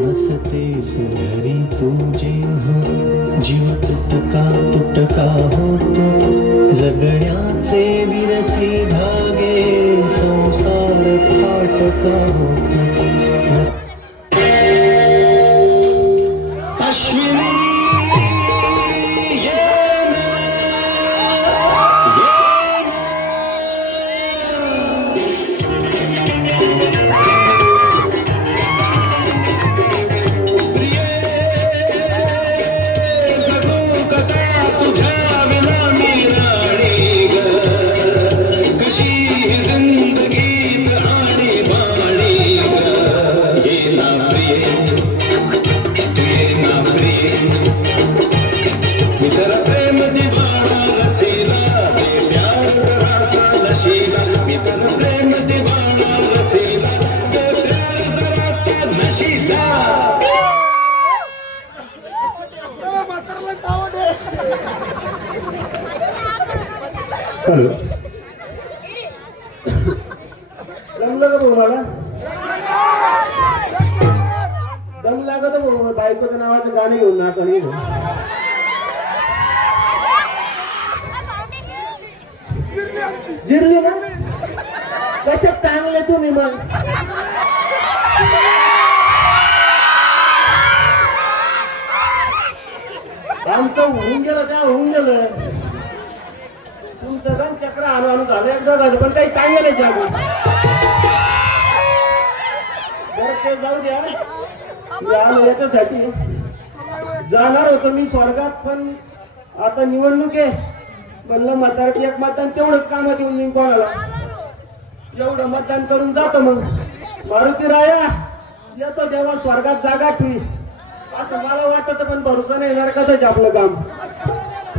नसतेस घरी तुझे हो जीव तुटका तुटका होतो जगण्याचे विरती धागे संसार फाटका होतो अश्विनी जमलं का भाऊ मला दम लागत भाऊ बायकोचं नावाचं गाणं घेऊन ना कधी जिरली ना कशात टांगले तुम्ही मग आमचं होऊन गेलं काय होऊन गेलं तुमचं गण चक्र आणू आणू झालं एकदा झालं पण काही टांगेल ते जाऊ द्या मी आलो याच्यासाठी जाणार होतो मी स्वर्गात पण आता निवडणूक आहे म्हणलं म्हातारची एक मतदान तेवढंच कामात येऊन जाईन कोणाला एवढं मतदान करून जातो मग मारुती राया येतो देवा स्वर्गात जागा ठेवी असं मला वाटत पण भरोसा नाही नरकातच आपलं काम